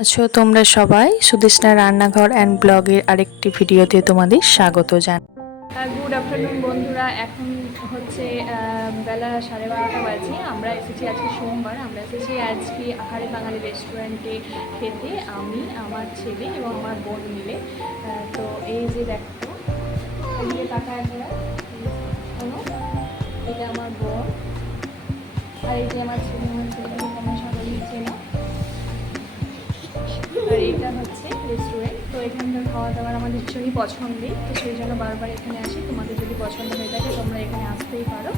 আছো তোমরা সবাই। সুদেশনা রান্নাঘর অ্যান্ড ব্লগের আরেকটি ভিডিওতে তোমাদের স্বাগত জান গুড আফটারনুন বন্ধুরা, এখন হচ্ছে বেলা সাড়ে বারোটা বাজে। আমরা এসেছি আজকে সোমবার। আমরা এসেছি আজকে আহারে বাঙালি রেস্টুরেন্টে খেতে, আমি, আমার ছেলে এবং আমার বোন মিলে। তো এই যে দেখো, এদিকে শোনো, এটা আমার বোন। আর এই যে আমার ছেলে আমার ছেলে আমার সকলেই চেনা আর এটা হচ্ছে রেস্টুরেন্ট তো এখানকার খাওয়া দাওয়ার আমাদের ভীষণই পছন্দের তো সেই জন্য বারবার এখানে আসি। তোমাদের যদি পছন্দ হয়ে থাকে, তোমরা এখানে আসতেই পারো।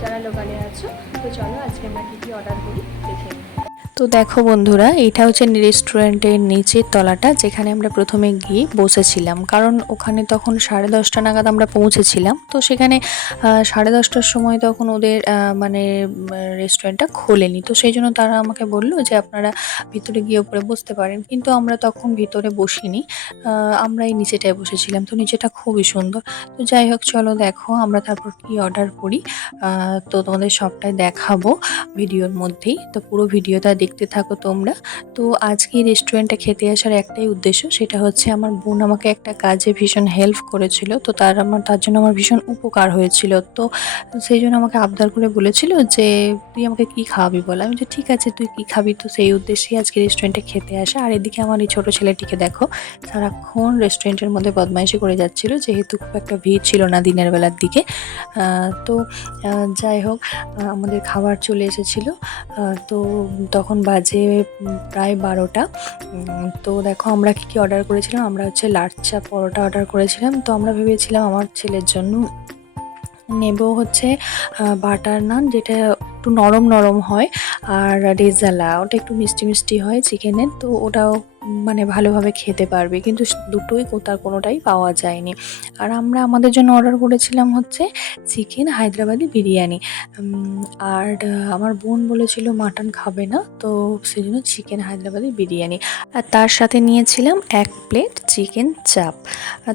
যারা লোকালে আছো, তো চলো আজকে আমরা কী কী অর্ডার করি, দেখে নিই। তো দেখো বন্ধুরা এটা হচ্ছে রেস্টুরেন্টের নিচের তলাটা যেখানে আমরা প্রথমে গিয়ে বসেছিলাম। কারণ ওখানে তখন সাড়ে দশটা নাগাদ আমরা পৌঁছেছিলাম। তো সেখানে সাড়ে দশটার সময় তখন ওদের মানে রেস্টুরেন্টটা খোলেনি। তো সেই জন্য তারা আমাকে বলল যে, আপনারা ভিতরে গিয়ে উপরে বসতে পারেন। কিন্তু আমরা তখন ভিতরে বসিনি। আমরা এই নিচেটায় বসেছিলাম। তো নিচেটা খুবই সুন্দর। তো যাই হোক, চলো দেখো, আমরা তারপর কি অর্ডার করি। তো তোমাদের সবটাই দেখাবো ভিডিওর মধ্যেই। তো পুরো ভিডিওটা দেখতে থাকো তোমরা। তো আজকে রেস্টুরেন্টে খেতে আসার একটাই উদ্দেশ্য, সেটা হচ্ছে আমার বোন আমাকে একটা কাজে ভীষণ হেল্প করেছিল, তো তার আমার, তার জন্য আমার ভীষণ উপকার হয়েছিল। তো সেই জন্য আমাকে আবদার করে বলেছিল যে তুই আমাকে কি খাওয়াবি বল? আমি যে ঠিক আছে, তুই কি খাবি? তো সেই উদ্দেশ্যেই আজকে রেস্টুরেন্টে খেতে আসা। আর এদিকে আমার এই ছোটো ছেলেটিকে দেখো, সারাক্ষণ রেস্টুরেন্টের মধ্যে বদমাইশি করে যাচ্ছিল, যেহেতু খুব একটা ভিড় ছিল না দিনের বেলার দিকে। তো যাই হোক আমাদের খাবার চলে এসেছিল। তো তখন বাজে প্রায় বারোটা। তো দেখো, আমরা কী কী অর্ডার করেছিলাম? আমরা হচ্ছে লাচ্চা পরোটা অর্ডার করেছিলাম। তো আমরা ভেবেছিলাম আমার ছেলের জন্য নেব হচ্ছে বাটার নান যেটা একটু নরম নরম হয় আর রেজালা ওটা একটু মিষ্টি মিষ্টি হয় চিকেনের তো ওটাও মানে ভালোভাবে খেতে পারবে। কিন্তু দুটোই কোথার কোনোটাই পাওয়া যায়নি। আর আমরা, আমাদের জন্য অর্ডার করেছিলাম হচ্ছে চিকেন হায়দ্রাবাদি বিরিয়ানি। আর আমার বোন বলেছিল মাটন খাবে না, তো সেই জন্য চিকেন হায়দ্রাবাদি বিরিয়ানি। আর তার সাথে নিয়েছিলাম এক প্লেট চিকেন চাপ।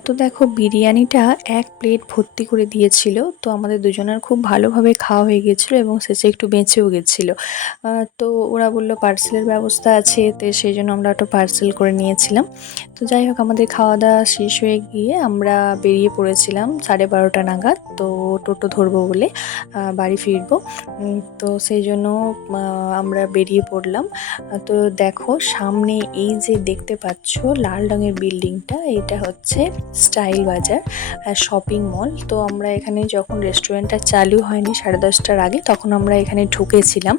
তো দেখো, বিরিয়ানিটা এক প্লেট ভর্তি করে দিয়েছিল, তো আমাদের দুজনের খুব ভালোভাবে খাওয়া হয়ে গেছিল এবং শেষে একটু বেঁচেও গেছিল। তো ওরা বলল পার্সেলের ব্যবস্থা আছে, তো সেই জন্য আমরা একটা পার্সেল করে নিয়েছিলাম। তো যাই হোক, আমাদের খাওয়া দাওয়া শেষ হয়ে গিয়ে আমরা বেরিয়ে পড়েছিলাম সাড়ে বারোটা নাগাদ। তো টোটো ধরবো বলে বাড়ি ফিরবো। তো সেই জন্য আমরা বেরিয়ে পড়লাম। তো দেখো, সামনে এই যে দেখতে পাচ্ছ লাল রঙের বিল্ডিংটা, এটা হচ্ছে স্টাইল বাজার শপিং মল। তো আমরা এখানে যখন রেস্টুরেন্টটা চালু হয়নি সাড়ে দশটার আগে, তখন আমরা এখানে ঢুকেছিলাম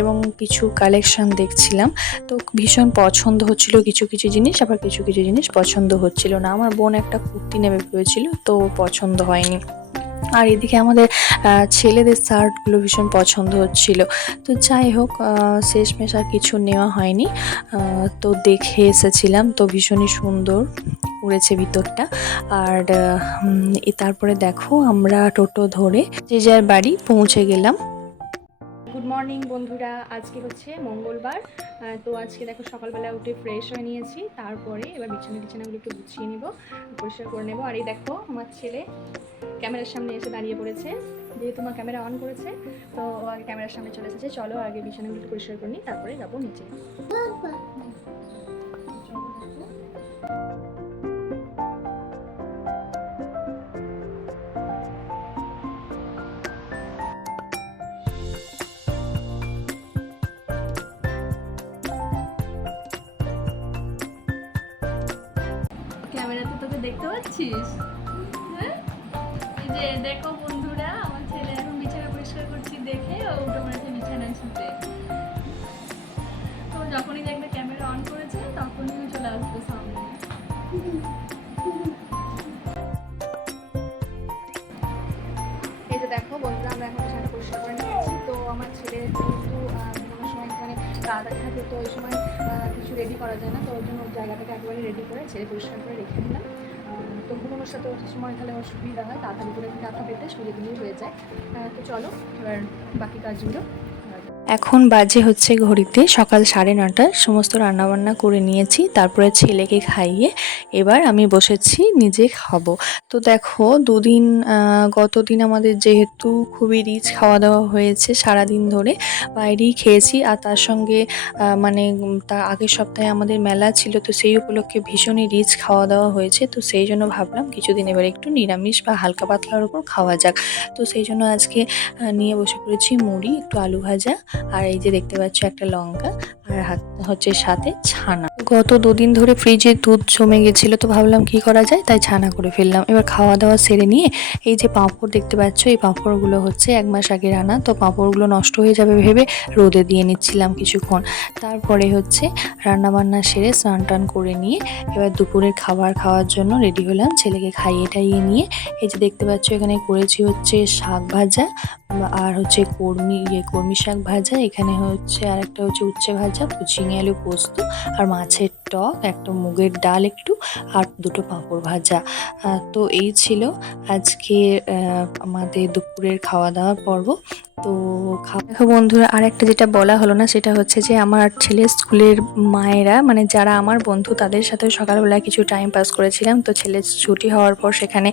এবং কিছু কালেকশন দেখছিলাম। তো ভীষণ পছন্দ হচ্ছিল কিছু কিছু জিনিস, আবার কিছু কিছু জিনিস পছন্দ হচ্ছিল না। আমার বোন একটা কুর্তি নেবে ভেবেছিল, তো পছন্দ হয়নি। আর এদিকে আমাদের ছেলেদের শার্টগুলো ভীষণ পছন্দ হচ্ছিল। তো যাই হোক শেষমেশ আর কিছু নেওয়া হয়নি। তো দেখে এসেছিলাম, তো ভীষণই সুন্দর উড়েছে ভিতরটা। আর তারপরে দেখো আমরা টোটো ধরে যে যার বাড়ি পৌঁছে গেলাম। মর্নিং বন্ধুরা, আজকে হচ্ছে মঙ্গলবার। তো আজকে দেখো সকালবেলা উঠে ফ্রেশ হয়ে নিয়েছি, তারপরে এবার বিছানা বিছানাগুলো একটু গুছিয়ে নেব, পরিষ্কার করে নেব। আর এই দেখো আমার ছেলে ক্যামেরার সামনে এসে দাঁড়িয়ে পড়েছে, যেহেতু আমার ক্যামেরা অন করেছে, তো ও আগে ক্যামেরার সামনে চলে এসেছে। চলো আগে বিছানাগুলো পরিষ্কার করে নিই, তারপরে যাব নিচে। দেখতে পাচ্ছিস? হ্যাঁ? এই যে দেখো বন্ধুরা, আমার ছেলে এখন বিছানা পরিষ্কার করছি দেখে ও উঠে পড়েছে বিছানা ছুটে তো যখনই দেখবে ক্যামেরা অন করেছে, তখনই চলে আসবে সামনে। এই যে দেখো বন্ধুরা, আমরা এখন বিছানা পরিষ্কার করে নিয়েছি তো আমার ছেলে যেহেতু কোনো সময় এখানে তাড়াতাড়ি থাকে, তো ওই সময় কিছু রেডি করা যায় না। তো ওই জন্য জায়গাটাকে একেবারে রেডি করে ছেলে পরিষ্কার করে রেখে দিলাম। তো ঘুমানোর সাথে সময় তাহলে আমার সুবিধা হয়, তাড়াতাড়ি করে কাঁথা পেতে সুবিধা নিয়ে হয়ে যায় তো চলো, এবার বাকি কাজগুলো। এখন বাজে হচ্ছে ঘড়িতে, সকাল সাড়ে নটা সমস্ত রান্নাবান্না করে নিয়েছি, তারপরে ছেলেকে খাইয়ে এবার আমি বসেছি, নিজে খাব। তো দেখো, দুদিন গতদিন আমাদের যেহেতু খুবই রিচ খাওয়া দাওয়া হয়েছে সারা দিন ধরে, বাইরেই খেয়েছি আর তার সঙ্গে মানে তার আগের সপ্তাহে আমাদের মেলা ছিল, তো সেই উপলক্ষে ভীষণই রিচ খাওয়া দাওয়া হয়েছে, তো সেই জন্য ভাবলাম কিছুদিন এবার একটু নিরামিষ বা হালকা পাতলার উপর খাওয়া যাক। তো সেই জন্য আজকে নিয়ে বসে পড়েছি মুড়ি, একটু আলু ভাজা আর এই যে দেখতে পাচ্ছ একটা লঙ্কা আর হচ্ছে সাথে ছানা। গত দুদিন ধরে ফ্রিজে দুধ জমে গেছিল তো ভাবলাম কি করা যায়, তাই ছানা করে ফেললাম। এবার খাওয়া দাওয়া সেরে নিয়ে এই যে পাঁপড় দেখতে পাচ্ছ, এই পাঁপড়গুলো হচ্ছে এক মাস আগের আনা, তো পাঁপড়গুলো নষ্ট হয়ে যাবে ভেবে রোদে দিয়ে নিচ্ছিলাম কিছুক্ষণ। তারপরে হচ্ছে রান্না বান্না সেরে স্নান টান করে নিয়ে এবার দুপুরের খাবার খাওয়ার জন্য রেডি হলাম। ছেলেকে খাইয়ে টাইয়ে নিয়ে এই যে দেখতে পাচ্ছ, এখানে করেছি হচ্ছে শাক ভাজা আর হচ্ছে কর্মি ইয়ে কর্মি শাক ভাজা, এখানে হচ্ছে আর একটা হচ্ছে উচ্ছে ভাজা, পুচিঙে আলু পোস্ত আর মাছের টক, একটা মুগের ডাল একটু আর দুটো পাঁপড় ভাজা। তো এই ছিল আজকে আমাদের দুপুরের খাওয়া দাওয়া পর্ব। তো দেখো বন্ধুরা আর একটা যেটা বলা হলো না, সেটা হচ্ছে যে আমার ছেলের স্কুলের মায়েরা মানে যারা আমার বন্ধু, তাদের সাথে সকালবেলা কিছু টাইম পাস করেছিলাম। তো ছেলের ছুটি হওয়ার পর সেখানে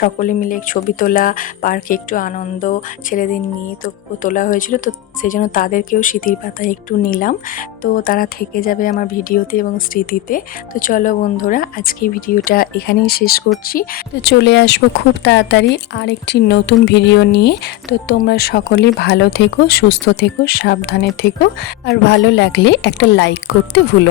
সকলে মিলে ছবি তোলা পার্কে একটু আনন্দ, ছেলেদের নিয়ে তো তোলা হয়েছিল। তো সেই জন্য তাদেরকেও স্মৃতির পাতায় একটু নিলাম। তো তারা থেকে যাবে আমার ভিডিওতে এবং স্মৃতিতে। তো চলো বন্ধুরা, আজকে ভিডিওটা এখানেই শেষ করছি। তো চলে আসব খুব তাড়াতাড়ি আর একটি নতুন ভিডিও নিয়ে। তো তোমরা সকলে ভালো থেকো সুস্থ থেকো সাবধানে থেকো আর ভালো লাগলে একটা লাইক করতে ভুলো।